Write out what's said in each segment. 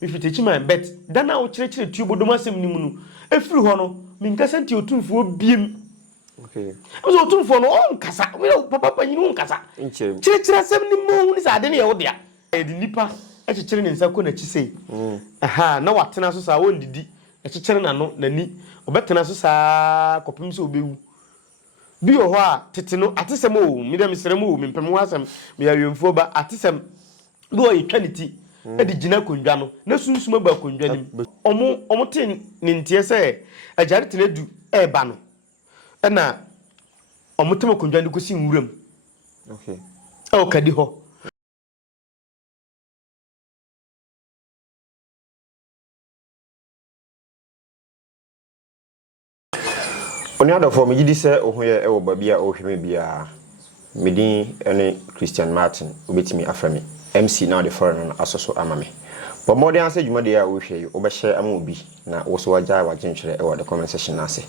if you teach my bet dana o chire tubo do masem ni mu no efiri ho no minkasa nti otumfo biem okay so otumfo no on kasa we papa panyi no kasa chire asem ni mu ni sa de ne ye wo dia e di nipa e chire ne nsa ko na chi sei aha na watena so sa won didi e chire na no nani obetena so sa kopim so obewu bi o ho a tete no atesem o mi dem sere mu o mi mpem ho asem mi awemfo ba atesem bi o yetwa ne ti e di gina kondwa no na sunsuma ba kondwa nim omo te ne ntie se ajare tene du e ba no e na omo te kondwa ne kosi nwuram okay o kadi ho oni adofo me gidi se ohoye e wo babia o hweme bia medin ene Christian Martin obetimi aframe MC now the foreign asoso amame but more than say jumade a wo hwe wo be hye ama obi na wo so waja wajenchire e wo the comment section na se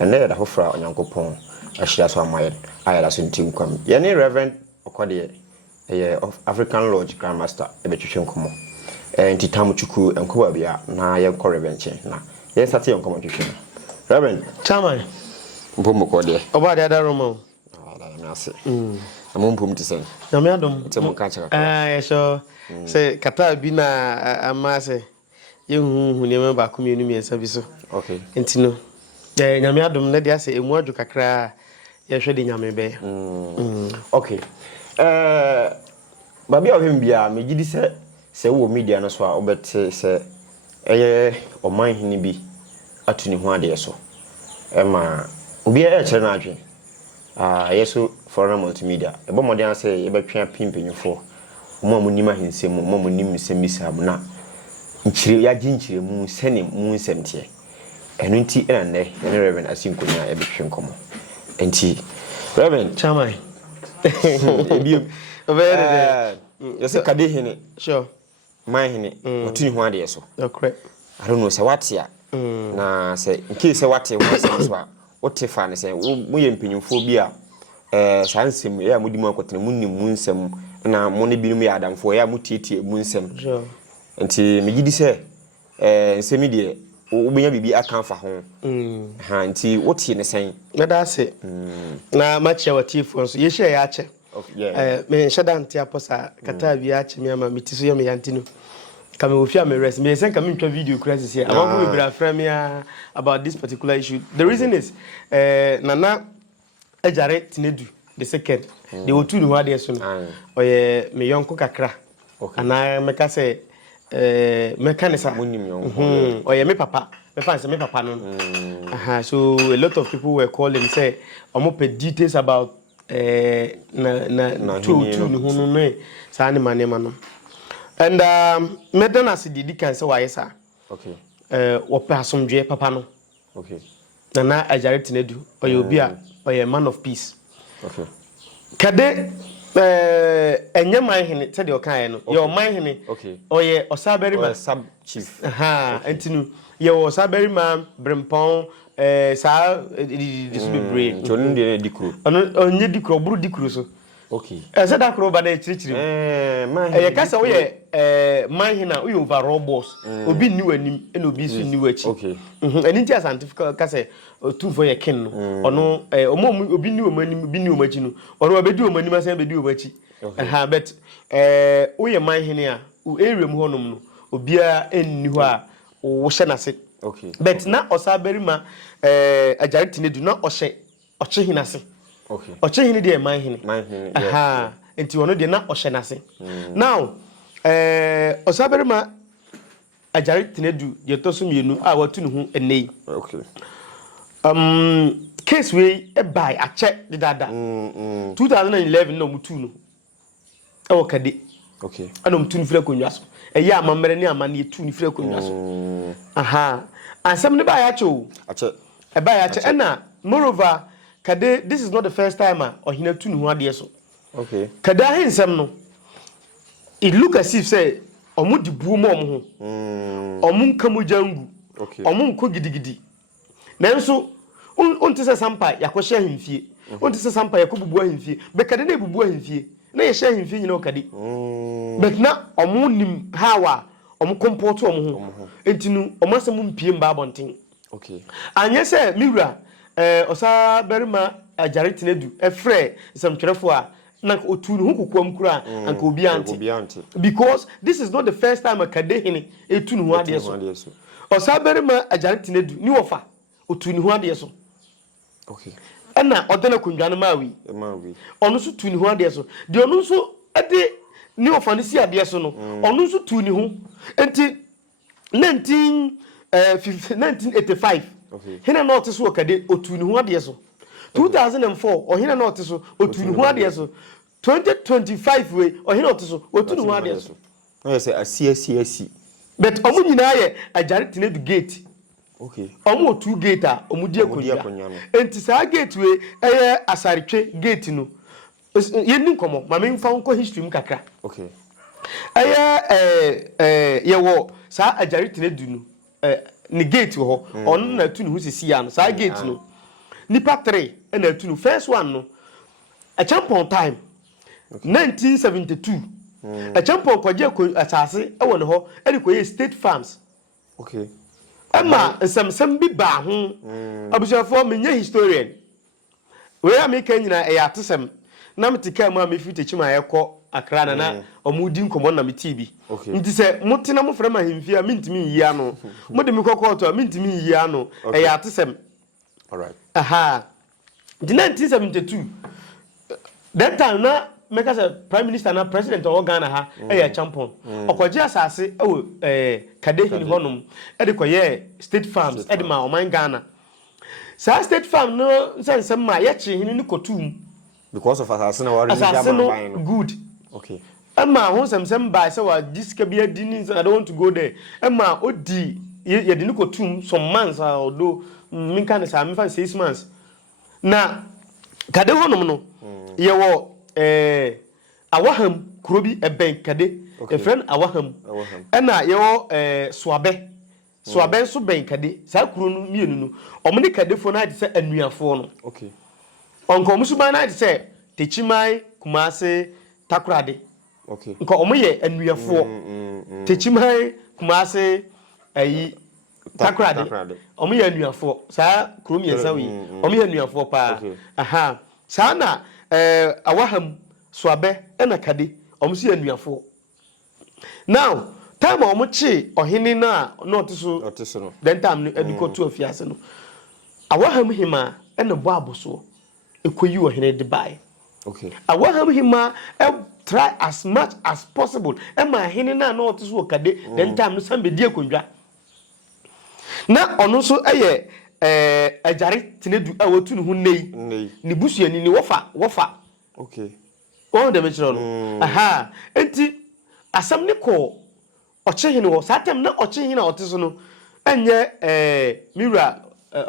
ene ya da hofra onyankopon ahira so amaye ayala so ntim kwam ye ne Reverend Okode of African Lodge Grand Master e betwetwe nkomo enti tamuchuku enkoba bia na ye nkore benche na ye sate enkomo twetwe Reverend chairman Mpomo Okode oba de ada Roma na ase amompom tisen na me adom temo ka chaka so say kata bi na amase ye hu ne ba ko mienu miensa bi so okay entino nyame adom na de ase emu adwo kakra ye hwe de nyame be okay babia ohim bia me gidi se wo media no so a obete se eye oman hini bi atuni ho ade so ema obi e kire na adwe yeso foreign multimedia ebo modern say e betwa pimpanyufo mo nima hensem mo nim nsem na nchire ya ginchire mu sene mu nsemtie enu nti na ne Reverend Asinkonya e betwe nkomo enti Reverend chairman ebio yese kade hene sure my hene otuni ho ade so okay I don't know say what ya na say nke say what ya so a wote fa ne say mo ye mpanyufo bi a sansem ya mudi mu akotene munnim mu nsem na mo ne binum ya adamfo ya mutietie mu nsem sure enti megidi se nsemi de obenya bibi aka fa ho ha enti wote ne sen na da se na machi watifo so ye share ya ache me shada ntia posa kata bi ache me ama mitiso ye me yantino kama ofia me rest me sen kama ntwa video crisis here about we bra frame about this particular issue. The reason is nana ejare tinedu the second they were two no hade so no oye me yonko kakra ana meka say mekanisa munim yonko oye me papa me fan say me papa no so a lot of people were calling say omo pe details about na two no hunu no sa ani manema no and medana se didi kan say why sa okay wo pe asomdwe papa no okay nana ejare tinedu oye obi a oye man of peace okay kade enye man hene said o kan no your man hene okay oye osaberi man sub chief entinu ye osaberi man brempon sa disu bebre tonun de dikro onye dikro buru dikro so okay said akro ba na chirichiri man ye kasa oye man hene oye overall boss obi ni wanim e no bi su ni wachi okay eni ntia scientific kasa tu for ye kin no ono omo obi ni omanim bi ni omachi no ono obedi omanim asan bedi omachi but oye man hene a area mu honom no obia enni ho a wo hye nase okay but na osaberi ma ajare tinedu na ohye hinase okay ohye hene de man hene enti wono de na ohye nase now osaberi ma ajare tinedu ye toso mienu a watu ne ho enei okay case we e buy a check the dada 2011 no mutu no e wo kade okay ana mutu ni fira konwa so e ya amamere ni amane etu ni fira konwa so ansam ne ba ya che o ache e ba ya che na moreover kade this is not the first time ohina tu ni ho ade so okay kade ahensem no it look as if say omu di buo mo ho omu nkamu jangu okay omu nko gidigidi nanso unti se sampa yakɔhye ahemfie unti se sampa yakɔbubu ahemfie bekade na ebubu ahemfie na yɛhye ahemfie nyina okade but na ɔmo nim hawa omo comport omo ho enti no omo asem mpie mba abonten okay anye se miwura osa berima ajare tenedu efre samtwerefo a na otu ne ho kokwam kura anka obi ante because this is not the first time akade hene etu ne ho ade so osa berima ajare tenedu ni wofa otu ne ho ade so okay na odena kundwa no mawi onu so tu ne ho ade so de onu so ade ni wofa ne si ade so no onu so tu ne ho enti 1985 okay hina not so akade otu ne ho ade so 2004 ohina not so otu ne ho ade so 2025 we ohina not so otu ne ho ade so no say asi but omu nyina ye ajare tenedu gate okay omu otu gate a omu die akonya enti sa gate we eye asaretwe gate no yenni nkomo ma me mfa nko history mu kakra okay eye yewo sa ajare tenedu no ni gate ho on na tu ne ho sisi ya no sa gate no nipa 3 na tu no first one no a champion time 1972 a champion kwaje asase e won ho e de koye state farms okay ama samsam bi ba ho abushafo menye historian we am kan nyina e ya tesem na metika ma me fiti chima yekọ akra na omudi nkomo na metibi nti se mutena mo frema hemfia mintimi yi ano mode mi kokoto mintimi yi ano e ya tesem all right aha the 1972 that time na make us a prime minister na president of Ghana ha e champion okoje asase kadehin honum e de koye state farms e de ma oman Ghana sa state farm no nsensem ma ye chi hin ni kotum because of asase na wari no good okay ama ho semsem ba se wa diska bia dini I don't want to go there ama odi ye de ni kotum some months although min kan sa me fa 6 months na kade honum no ye wo awaham kurobi eben kade e friend awaham na ye wo soabe so ben kade sa kuro no mienu no omne kade fo na ade se anuafo no okay onko musuba na ade se techimai kumase takurade okay nko omoye anuafo techimai kumase ayi takurade omoye anuafo sa kuro miensa wi omoye anuafo pa aha sa na awaham soabe na kade omusi anuafo now time omuchi ohini na otiso no then time no edukotu afiase no awaham hima na bo aboso ekoyi ohini de bai okay awaham hima try as much as possible ma hini na otiso kade then time no sambe die konwa na ono so ajare tenedu awotu ne hu nei ni busuani ni wofa okay on the metro no aha enti asam ne ko ochehene wo satem na ochehene na oteso no enye miwura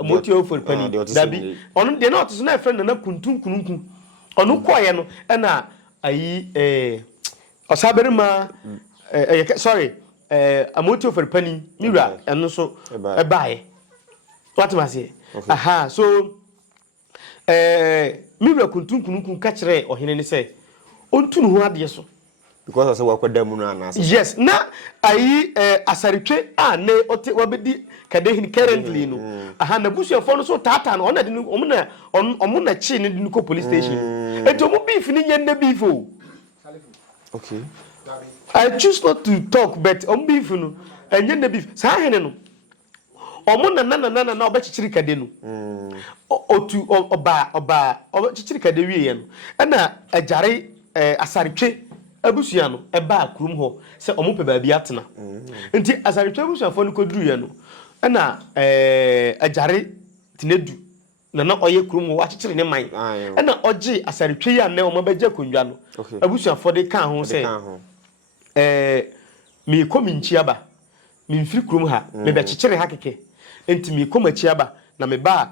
motio for pani dabi onu de na oteso na friend na kuntun kununku onu koye no na ayi osaberima sorry amotio for pani miwura eno so ebae what must say aha so miwura kuntun kununku ka kire ohene ne se ontu no ho ade so because asa wakwada mu no anasa yes na ayi asaretwe ne ote wabedi kadehin currently no aha na busuafo no so tata no ona de omo na chi ne de ko police station eto mo beef ni nyen na beef o okay I choose not to talk but omo beef no enyen na beef sa hene no omo na obechichiri kade no otu oba obechichiri kade wie no na ajare asaretwe abusua no eba akurum ho se omo pe ba bi atena nti asaretwe abusuafo no koduru ye no na ajare tenedu na oye kurum ho achichere ne man na oje asaretwe ya na omo beje konwa no abusuafo de kan ho se mi komi nchiaba mi mfiri kurum ha me be chichere ha keke nti mi koma chiaba na me ba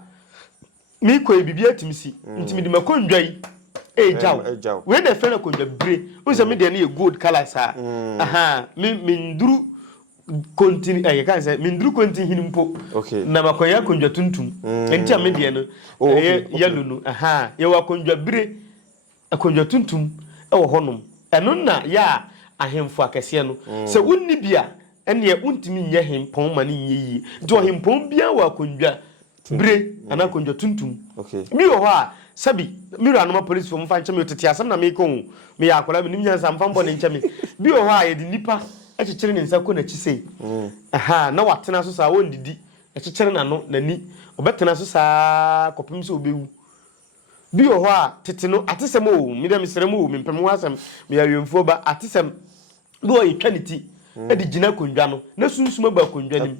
mi ko ebibia timisi nti mi de makondwa yi ejaw we dey friend akondwa bre unse me de na good color sa aha mi nduru continue you can say mi nduru continue hinimpo na makoya akondwa tuntum enti a me de no yellow no aha ye wa akondwa bre akondwa tuntum e wo honom eno na ya ahemfo akese no se wonni bia ene untimi nye hempon ma ne yi nti hempon bia wa akondwa bre ana akondwa tuntum mi wo ha sabi miro anoma police fo mfa ncheme otete asem na me ko me ya akola bi nimnya samfa mbo ne ncheme bi wo ha ye di nipa akyekyere ne nsa ko na kisei aha na watena so sa wondidi akyekyere na no nani obetena so sa kopim se obewu bi wo ha tete no atesem o mi da misrem o mi mpem wasem me ya yemfo ba atesem bi wo yetwa ne ti edi gina kondwa no na sunsuma ba kondwa nim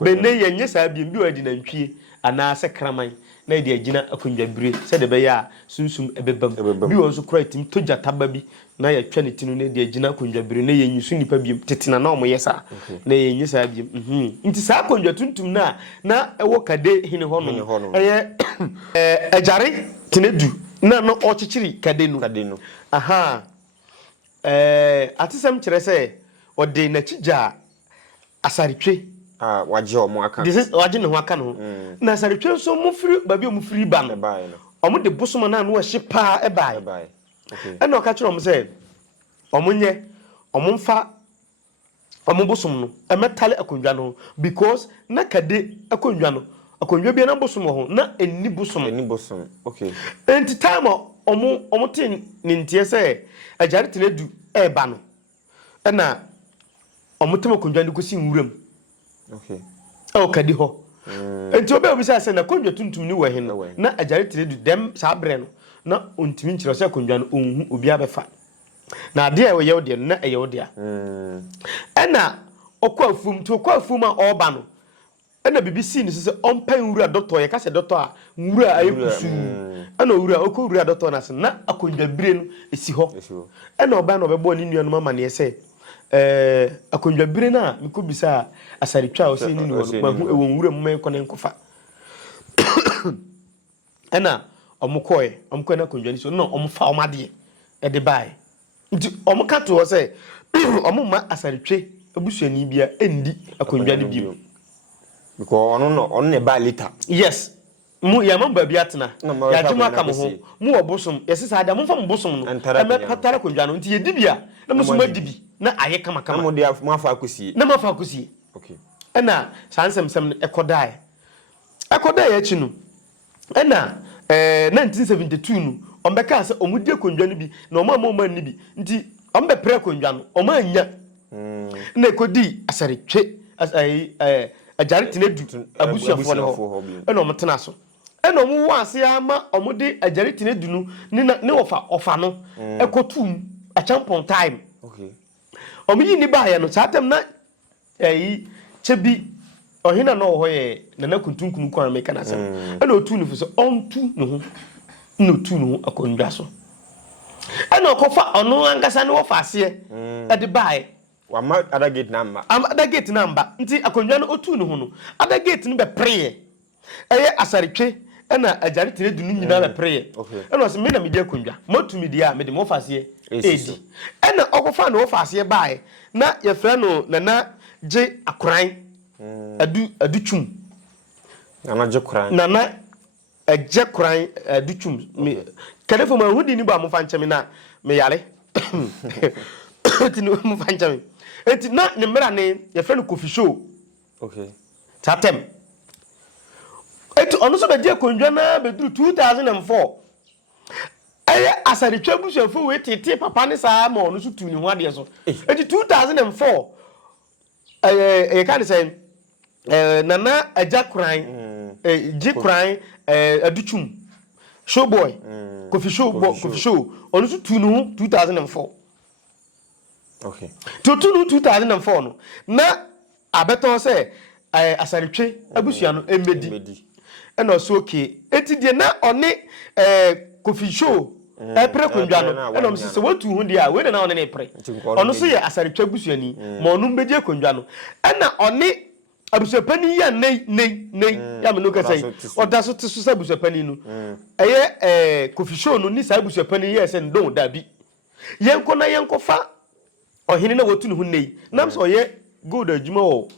be ne yenye sa bi bi wo edi na ntwie ana se kraman na edi agina akondwa bire se de be ya sunsum ebebam bi wo so kura tim toja taba bi na ya twa ne ti no na edi agina akondwa bire na yenyi su nipa bi tetina na omoyesa na yenyi sa bi nti sa akondwa tuntum na ewo kade hine hono eye ajare tinedu na no ochichiri kade no aha atisem kire se ode na chija asaritwe waje omo aka this is waje ne ho aka no na asaritwe so mo firi babi o mo firi ba no omo de bosoma na no hye pa e bai okay o ka kire omo se omo nye omo mfa omo bosom no e metale akondwa no because na kade akondwa no akondwa bi na bosom ho na eni bosom okay enti time omo tin ni ntie se ajare tinedu e ba no na omotem akondwa ni kosi nwuram okay o kadi ho enti obe obi say na akondwa tuntum ni wahin no na ajare tinedu dem sa bre no na ontimi nkyiro se akondwa no onhu obi abefa na ade e ye ode na eye ode a na okwaafum to okwaafum a oba no na BBC ni se ompan nwura doctor ye ka se doctor a nwura ayekusu ana nwura okowura doctor na se na akondwa bire no esi ho na oba na obebo ni nua no mama ne se akondwa bire na mikobisa asaritwa o se ni ma hu ewo nwura mu me kone nkofa na omukoye na akondwa ni so na omfa omade e de bai nti omuka to se omuma asaritwe abusuani bia endi akondwa ni biem because ono ne ba liter yes mu ya mamba bia tena ya juma ka mo ho mu obosom yesisa ada mo fa mo bosom no e me patara akondwa no nti ye dibia na mo suma dibi na aye kama na mo dia mo afa akosie na mo afa akosie okay na sansem ekodai achi no na 1972 no ombeka se omudi akondwa no bi na omama ni bi nti ombe pre akondwa no omanya na ekodi asaretwe ajare tinedu abusuafo no ho na omtena so na omu wase ama omudi ajare tinedu no ne ofa no ekotum a champon time okay omuyi ni ba ya no chatem na chebi ohina no ho ye na kuntunkunu kwa me kana sem na otu no so ontu no ho na otu no akondwa so na okofa ono angasa ne wo fase e de bae wama other gate number other gate number nti akondwa no otu no ho no other gate no be prayer eye asaretwe na ajare tinedu no nyina be prayer na o se me na me di akondwa motu me di a me de mo fase edi na okofa no wo fase bae na ye fra no na je akuran aduchum na je kuran na eje kuran aduchum me kadefo ma hudi ni ba mo fa ncheme na me yare tinu mo fa ncheme eti na ne mera ne ye fra no coffee show okay tatem eti ono so be je akondwa na be duru 2004 eye asaretwa busuafo we tete papa ne saa ma ono so tu ni ho ade so eti 2004 e kan say nana aja kuran ji kuran aduchum showboy coffee show ono so tu no 2004 okay to tu no 2004 no na abeto say asaretwe abusua no emedi na so okay eti de na one coffee show pre kondwa no na mse se watu hu dia we na one na pre ono so ye asaretwa busuani ma ono mbedi akondwa no na one abusapani ya nei ya me no ka say oda so te so sa abusapani no eye coffee show no ni sa abusapani ye se ndo dabi yenko na yenko fa ohini na watu hu nei nam so ye gold adwuma wo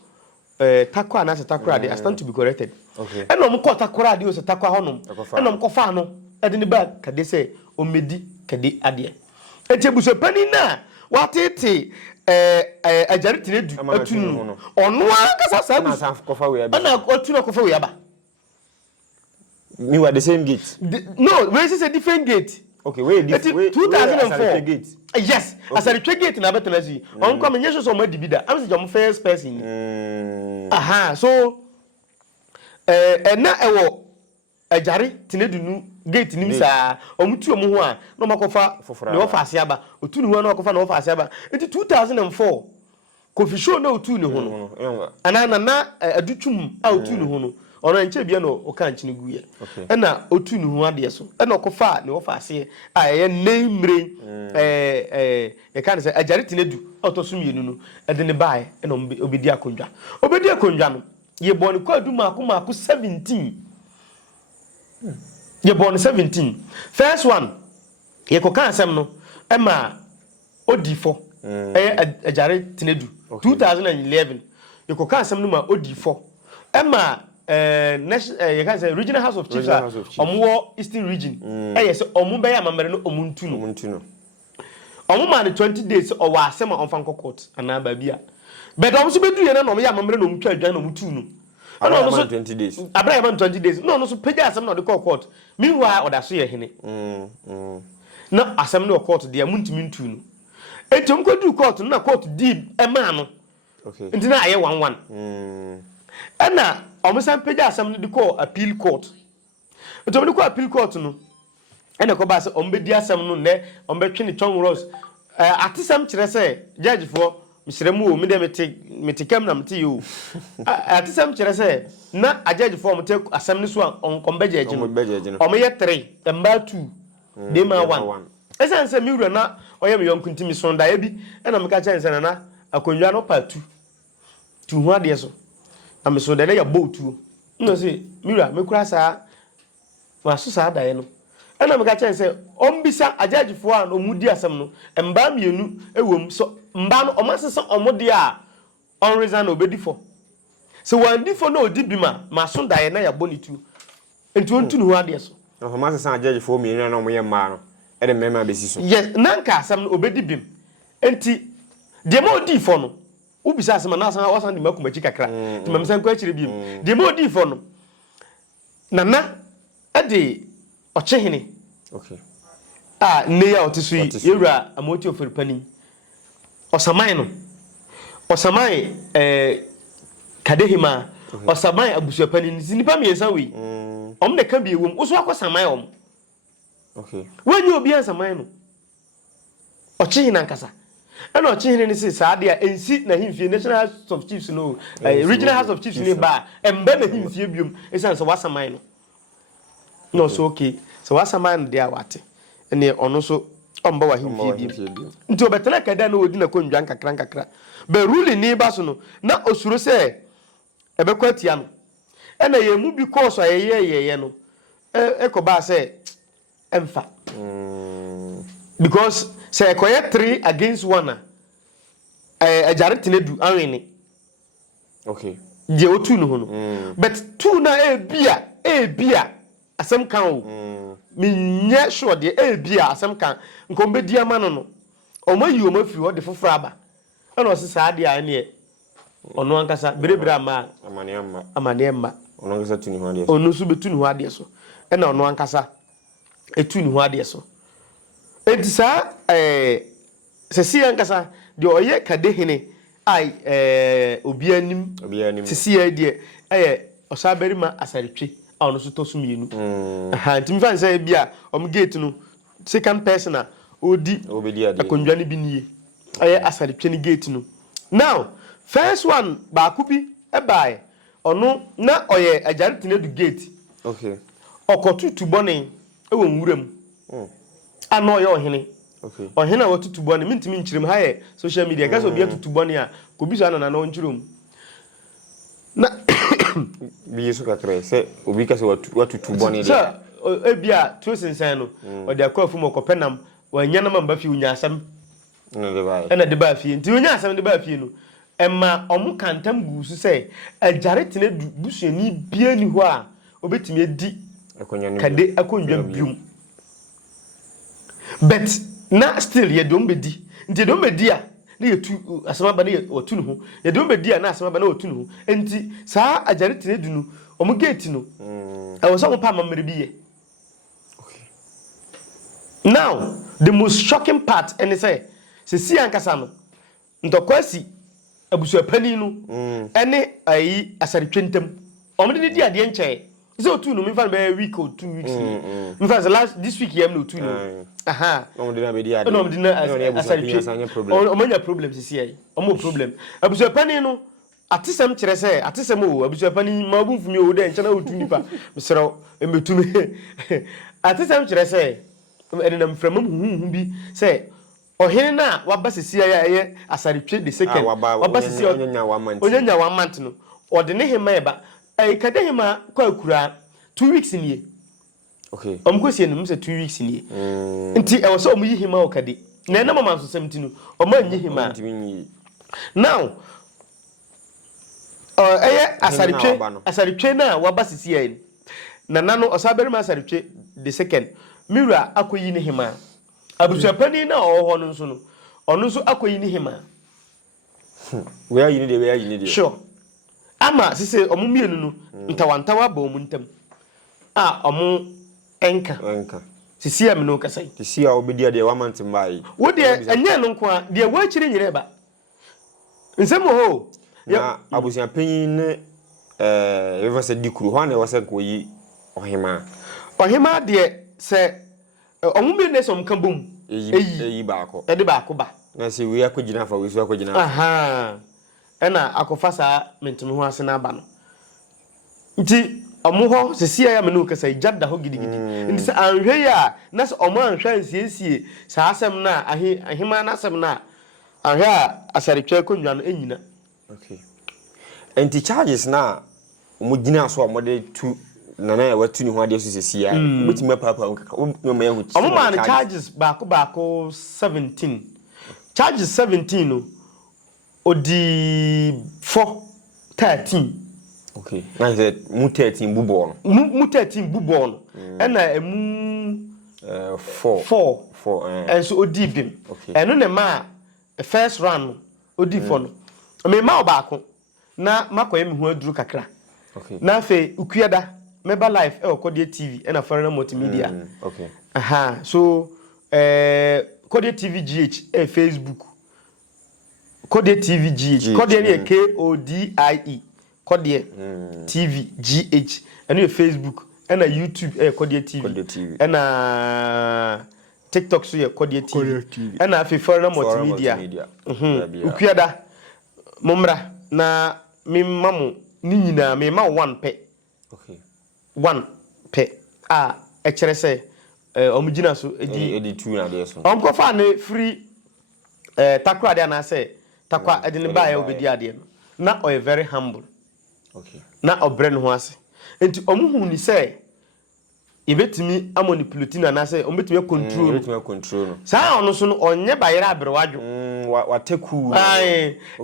takwa na se takwa dey stand to be corrected okay na mo ko takwa dey o se takwa honom na mo ko fa no ede ne ba kade se omedi kade ade enti abusapani na watete ajare tinedu atunu ono akasa sabu na kofa we aba ana atunu kofa we aba me were the same gate no we say different gate okay we 2004 gate yes as a gate na betena si on come nyeso so ma dibida am say jam first person aha so na ewo ajare tinedu nu gate nim sa omutu omu ho a no makofa ne ofa ase aba otu ne ho na okofa na ofa ase aba enti 2004 kofi show na otu ne ho no ana na adutwum a otu ne ho no ono nche bia no o kan chine guye na otu ne ho ade so na okofa ne ofa ase a ye nemre e kan se ajare tinedu otosum yenu no ede ne bae na obedi akondwa no ye boni kwa aduma akoma 17 ye born 17 first one ye ko kan asem no e ma odi4 ajare tinedu 2011 ye ko kan asem no ma odi4 e ma ye kan say regional house of chiefs omo eastern region ye say omo be ya mamere no omuntu no omo ma ne 20 days o wa asem on fan court ana ba bia but omo so bedu ye na omo ya mamere no omutwa adwan no omutu no no so 20 days abraham 20 days no so pega asem no de court meanwhile oda so ye hene na asem no court de amuntimi ntu no etom kodu court na court di ema no okay ntina aye 11 ana omusan pega asem no de call appeal court etom de call appeal court no ena ko ba se ombedi asem no ne ombetwe ne Tom Ross atisam kire se judge for misremu o mede mete kam na mete yo atisam kire se na judge for mete asem ni so on kombeje no o me ye 3 emba 2 de ma 1 esan se mi wura na oye me yonku ntimi so nda bi na me ka chen se na akonnwa no pa 2 tu hu ade so na me so de ya bow 2 no se mi wura me kura sa ma so sa da ye no na me ka chen se ombisa judge for an omudi asem no emba mienu ewom so mba no omasesa omode a on reason obedi for so wan di for no odi bima maso dae na ya bonitu enti ontu no ade so omasesa judge for mi na no ye mma no e de mema besi so yes nanka asam no obedi bim enti de ma odi for no ubisa asem na asan wasan di makumachi kakra ti mamsan kwa chire bim de ma odi for no nana ade ochehene okay ne ya otisu yewura amoti oferpani osamai kadehima osamai abusuapani nipa miensa wi omne ka bi ewom oso akosamai om okay wanyi obi ansamai no ochihina nkasa ana ochihina ni se saade a ensi na himfie National House of Chiefs no Regional House of Chiefs ni ba embe na himfie biom esan se wasamai no so okay so wasamai no dia wate ene ono so omba wa himfie biom nti obetena kada na odi na kondwan kakra be rule ni ba so no na osuro se ebekwatia no ena ye mu bi course ayeye no ekoba se emfa because say ekoye 3 against 1 ajare tinedu anwene okay je otu no ho no but 2 na ebia asem kan o minye sure de ebia asem kan nkombe di ama no omayi omafiri o de foforo aba ana osesa ade a ne ono ankasa berebere ama amaniemma ono ankasa tuni ho ade so ono so betuni ho ade so na ono ankasa etuni ho ade so entisa sesi ankasa de oye kadehene ai obi anim sesi ya de osaberima asaretwe ono so tosum yenu ha ntimi fan say bia gate no second person a obedi akondwa ne bi nie asaretwe ni gate no now first one ba kubi ebae ono na oye ajare tinedu gate okay okotutu bone ewo nwuram ana oye ohene okay ohene wotutu bone mintimi nchirem ha ye social media gas obi atutu bone a kobiso ana na onchirom na bi so kakra se obi kase watutu bone dia ebia tosensan no odi akwafu mokopenam wanyana mamba fi unyasam na de ba fi nti unyasam de ba fi no emma omu kantam gusu se ajare tene busuani bia ni ho a obetimi edi akondwa bium but na still ye dom bedi nti do media na yetu asemaba na otu ne ho ye do media na asemaba na otu ne ho enti saa ajare tene du no omo gate no e wo so mo pa mamre bi ye. Now the most shocking part and say si ankasa no ntokwasi abusuapani no ene ayi asaretwentem omde di ade nche is otu no me fa be week or 2 weeks me fa last this week yam no otu no aha omde na be di ade omde na asaretwe omanya problem sisi ai omo problem abusuapani no atesem kire say atesem o abusuapani ma bunfumi o de nche na otu nipa mesero emetumi atesem kire say ene na mframam huhu bi say ohene na waba sisi ya asaretwe the second waba sisi onyanya 1 month no ode ne hema eba kade hema kwa akura 2 weeks nie okay omkosi enum se 2 weeks nie nti e wo so omuyi hema okade na na mama so 17 no omanyi hema now asaretwe na waba sisi ya na nano osabere ma asaretwe the second mira akoyi ne hema abusuapani na oho no nso no ono nso akoyi ne hema we are you need sure ama sise omo mienu no ntawantawa ba omu ntam omo enka sisi am no kasai sisi a obedi ade 1 month mbai wo de anya no nko a de wa chiri nyire ba nsem ho ya abusuapani ne ever said dikuru ho na wase koyi ohema de se omo mienu ne so mka bom eyi baako ede baako ba na se we akogina fa we so akogina aha ena akofasa mentimi ho ase na aba no nti omo ho sesia ya me no kasa ijada ho gidigidi nti se anhwe ya na se omo anhwa nsiesie sa asem na ahema na asem na anhwe a asaretwa konwa no enyina okay enti charges na omo gina so omo de tu nana ya watu ni ho ade so sesia betime papa omo ma yahu omo man charges baako 17 charges 17 no odi 413 okay na say mu 13 bubo no mu 13 bubo no na emu 4 and so odi bim eno ne ma first round odi 4 no me ma obaako na makoye me ho aduru kakra okay na fe ukuada meba live Kodie TV na foreign multimedia okay aha so Kodie TV GH Facebook Kodie TV GH Kodie ne KODIE Kodie TV GH and Facebook and YouTube Kodie TV and TikTok so Kodie TV and afi foreign multimedia ukuada momra na me mamu ni nyina me ma one pe okay 1 pe e kire se omugina so edi 2 na de so onko fa na free takwa de na se takwa edi ne ba ya obedi ade no na o very humble okay na obre ne ho ase enti omuhu ni se ibetimi amonipulati na se ometimi control no saa ono so no onye bayira abrewadwo wateku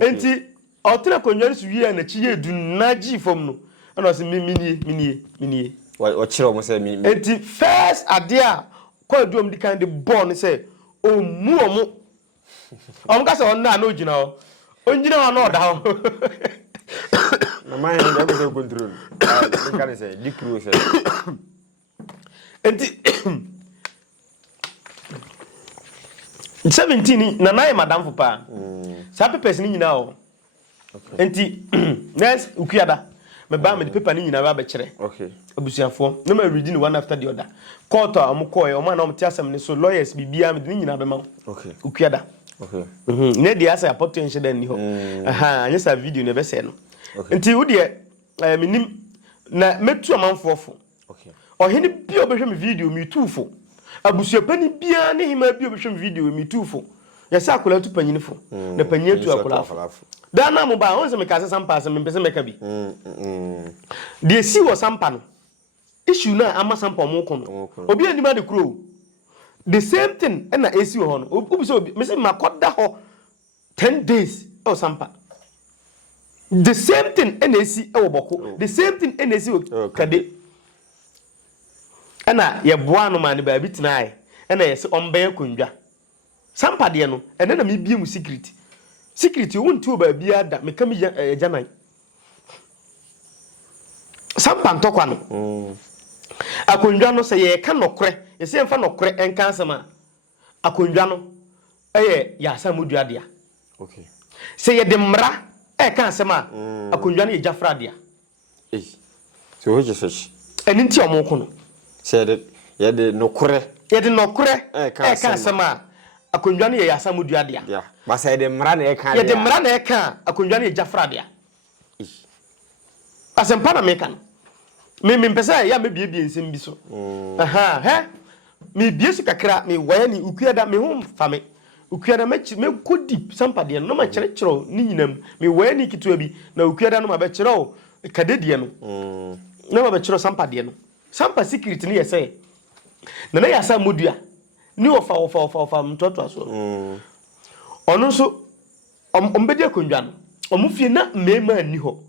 enti otina konwari su wi na chi yedu na gi fom no ana se minie wa chiro mo se enti first adea ko adum di kan de born say omu ka se on na ogina ho ongina ho na oda ho na mai na go se control kan se dikru se enti 17 na nai madam fo pa sa papers ni nyina ho enti next ukuada me ba me the paper ni nyina ba kire okay abusuafo na ma read ni one after the other court amukoye o ma na omti asem ni so lawyers bibia me ni nyina be ma okay ukuada okay ne dia say potential den ni ho aha anya sa video ne be say no nti wo de menim na metu amanfofo okay ohene bia obehwe me video me tufo abusuapani bia ne hima bia obehwe me video me tufo yesa akola tu panyinifo na panyatu akola da na mo ba won se me ka se sampa se me pese me ka bi de si wo sampa no issue na ama sampa mo kono obi anima de kro the same thing na esi ho no obi so me se makoda ho 10 days o sampa the same thing na esi e wo boko the same thing na esi kade na ye boa no ma ne ba bi tena ai na ye se omba yakundwa sampa de no ene na me bie mu secret you won't to ba bia da me kam janan sampa ntokwa no akondwa no se ye ka nokre ye se mfa nokre enka asema akondwa no ya asamodua dia okay se ye de mra ka asema akondwa no ye jafra dia so which is such eni nti omo ko no se ye de nokre ka asema akondwa no ye asamodua dia ba se de mra na ka ye de mra na ka akondwa no ye jafra dia asempa na meka no me pesa ya me bie nsem bi so me bie su kakra me waya ni ukuada me ho fame ukuada me ko deep sampade no ma kire ni nyinam me waya ni kitua bi na ukuada no ma be kire o kadedie no na ma be kire sampade no sampa secret ni yese na ya sa modua ni ofa mtoto so ono so ombedi akondwa no omufie na mema ni ho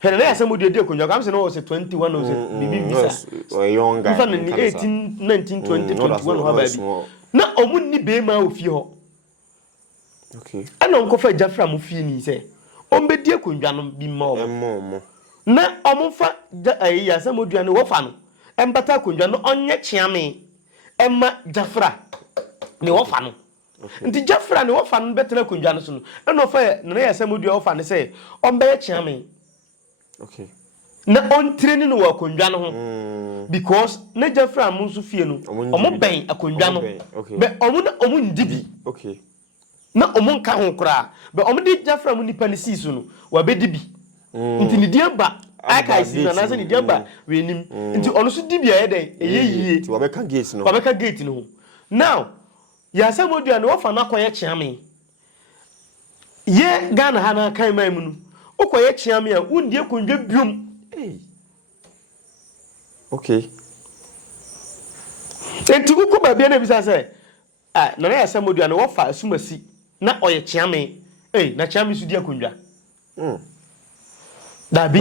Hena ya samodi de konja kam se no was 21 was bibi visa. Or young guy. 18 19 20 21 ha baby. Na omun ni be ma ofie ho. Okay. Ana onko fa jafra mo fie ni se. Ombedi konja no bi ma mo. Na omunfa ya samodi no wo fa no. Embata konja no onye chiame. Emma jafra ni wo fa no. Nti jafra ni wo fa no betena konja no so no. Na ofa na ya samodi wo fa no se ombe chiame. Okay. Na on training no akondwa no ho because na jafra mo so fie no omo ben akondwa no be omo na omo ndibi okay na omo nka ho kra be omo di jafra mo nipa ne sisu no wa be dibi nti ni dia ba aka isi na se ni dia ba we nim nti ono so dibi aye den eyeyie nti wa be ka gate no ho now ya samodua no wofa na koye chiame ye Ghana ha na kan mai mu no okoye chiame a undie kondwa biom okay enti uko ba bia na bisa se na ya samodua no wofa asumasi na oye chiame na chiame su dia kondwa da bi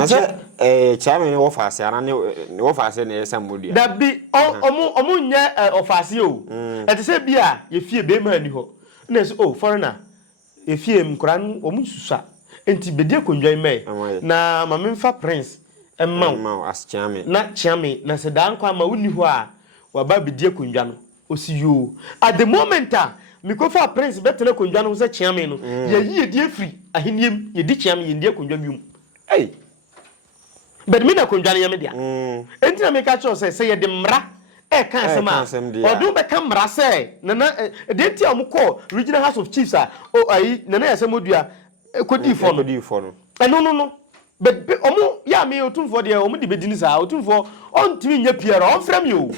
chiame no wofa ase ana ne wofa ase na ya samodua da bi omo nya ofase o eti se bia ye fie be ma ni ho na so foreigner ye fie mkora no omo susa enti bedie kondwa mai na mamemfa prince emma as chiame na se dan kwa ma wuni ho a wa ba bedie kondwa no osi yo at the moment me ko fa prince betele kondwa no se chiame no ye yie die free aheniem ye di chiame ye die kondwa bium but me na kondwa no ye me dia enti na me ka cho se ye de mra kan asema odun be kamra se na de ti amko regional house of chiefs na ya samodua kodi fo no no but omo ya me otumfo de omo de bedini sa otumfo ontimi nya piera on frem yo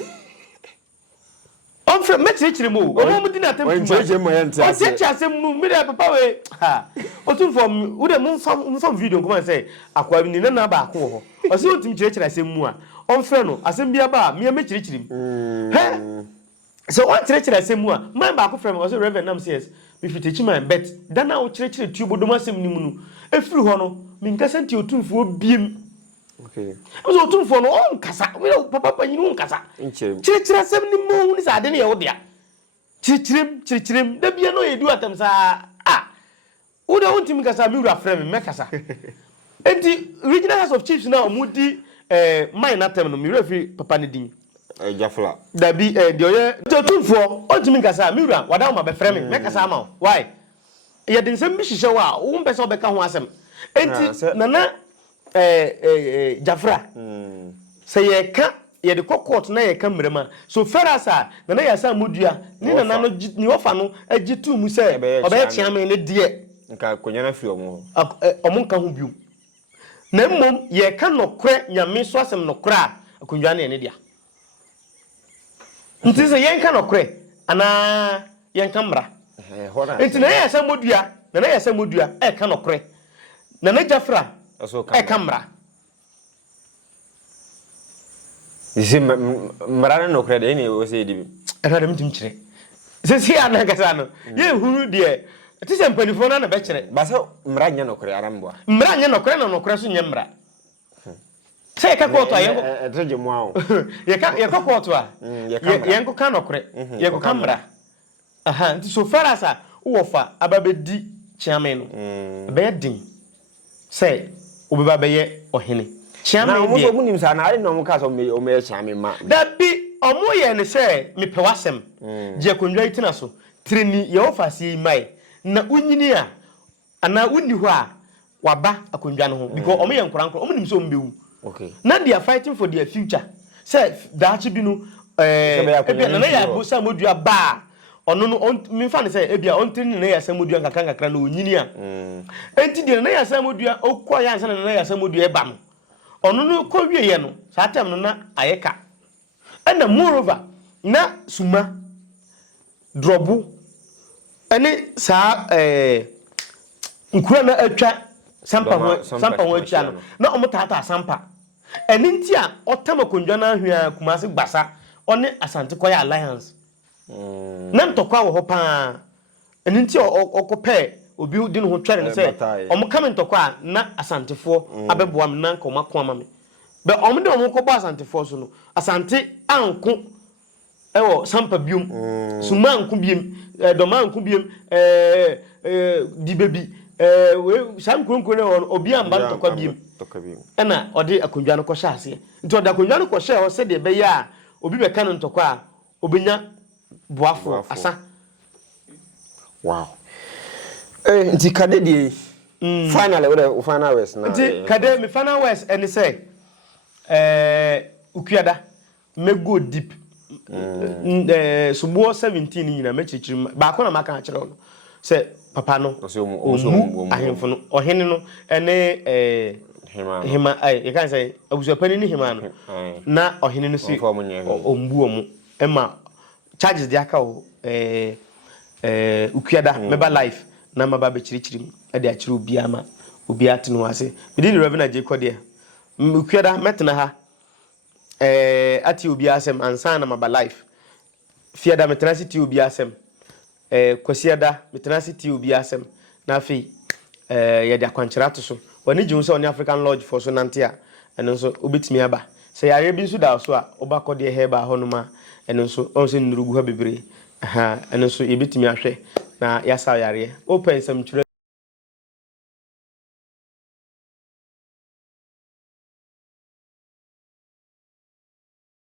on frem mechichiri mo omo di na tem o cheche asem mu me de papa we otumfo wo de mu fam video ko man say akwa bi ni na ba ko ho o se otum chirechiri asem mu a on frem no asem bia ba me mechirichiri so on chirechiri asem mu a man ba ko frem o se reverend nam says me fitechi man bet dana o chirechiri tubo do masem ni mu no efiri ho no me nkasa nti otumfo biem okay so otumfo no on kasa we papa panyin on kasa chirechiri asem ni mu ni sa de ne ye wo dia chirichirim da bia no ye du atam sa wo da wontim kasa mi wura frem me kasa enti regional house of chiefs na omudi mine atem no mi wura fi papa ne din jafla da bi de oye otumfo ontimi kasa mi wura wada ma be frem me kasa ma why ye din sem bi hihye wa wo mpesa obeka ho asem enti nana jafra se ye ka ye de court na ye ka mrema so ferasa nana ya sa modua ni nana no ni ofa no agitu mu se obe chiame ne de nka konyana fi omo nka ho biu na mmom ye ka nokre nyame so asem nokra akondwa na ne dia nti se ye nka nokre ana ye nka mra nti na ya sa modua ka nokre nana jafra ka mra isi mra no nokre de ni o se di era dem tim kire se si ana kasa no ye huru de ti se mpanifo na be kire ba se mra nya nokre aramboa mra nya nokre na nokre so nya mra se ka koto aye treje mu awo ye ka koto a ye ko ka nokre ye ko kamra aha nti so far as wo fa ababedi chiame no be din say obeba be ye ohene chiame na mo so munim sa na ari no mo ka so o me chiame ma da bi omo ye ne say me pe wasem je konwa itina so treni ye ofase mai na unyini a ana unni ho a waba akonwa no ho because omo ye nkorankoro omo nim so ombewu okay na they are fighting for their future say daachi bi no na ya bo sa modua ba ono no me fa ne say ebia on trini na ya sa modua nkakra na onyini a enti de na ya sa modua okọ ya ansa na ya sa modua e ba no ono no ko wie ye no sa tem no na ayeka and moreover na suma drobu ene sa nkura na atwa sampa ho atwa no na omotata sampa ene nti a otama konjwa na ahwea kumase gbasa one asante koya alliance na ntokwa wo ho pa ene nti okope obi di no ho twere ne se omukame ntokwa na asantefo abeboa me na nka omako ama me be omde omukobo asantefo so no asante anko ewo sampa biom suma anko biem doma anko biem di baby we sam kronkron obi amba ntokwa biem ena ode akonjwa no ko hye ase nti ode akonjwa no ko hye o se de be ya obi be kan ntokwa obenya boafo asa wow nti kade die finally we final west na nti kade me final west ene say ukuada me go deep subo 17 nyina me chichiri ba ko na maka a kire no say papa no omu ahemfo no ohene no ene hima you can say abusapani ni hima no na ohene no si ombu omu ema charges dia ka o ukuada meba life na maba be chirichiri e de akire obi ama obi ateno ase me di Reverend Jacob dia ukuada metna ha ati obi asem ansa na maba life fiada metransi obi asem kwasiada metransi obi asem na afi ye de akwankyera to so wani jiun se on African Lodge for so nantia eno so obetimi aba se yare bi nso da so a obakode heba honoma eno so on se nurugu ha bebre aha eno so yebetimi ahwe na yasa yare open sam